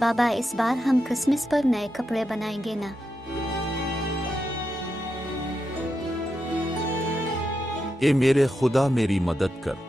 बाबा, इस बार हम क्रिसमस पर नए कपड़े बनाएंगे ना? ए मेरे खुदा, मेरी मदद कर।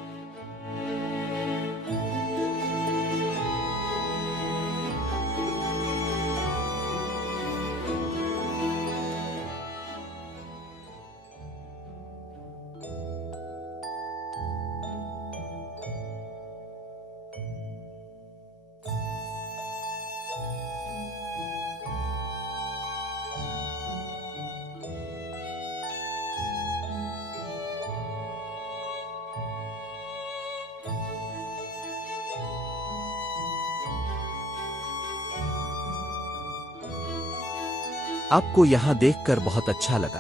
आपको यहाँ देखकर बहुत अच्छा लगा।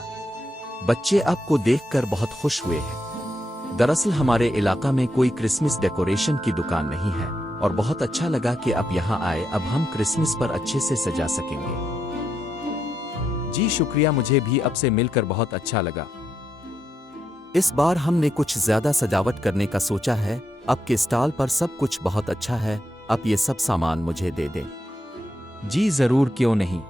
बच्चे आपको देखकर बहुत खुश हुए हैं। दरअसल हमारे इलाका में कोई क्रिसमस डेकोरेशन की दुकान नहीं है और बहुत अच्छा लगा कि आप यहाँ आए। अब हम क्रिसमस पर अच्छे से सजा सकेंगे। जी शुक्रिया, मुझे भी आपसे मिलकर बहुत अच्छा लगा। इस बार हमने कुछ ज्यादा सजावट करने का सोचा है। आपके स्टॉल पर सब कुछ बहुत अच्छा है। आप ये सब सामान मुझे दे दें। जी जरूर, क्यों नहीं।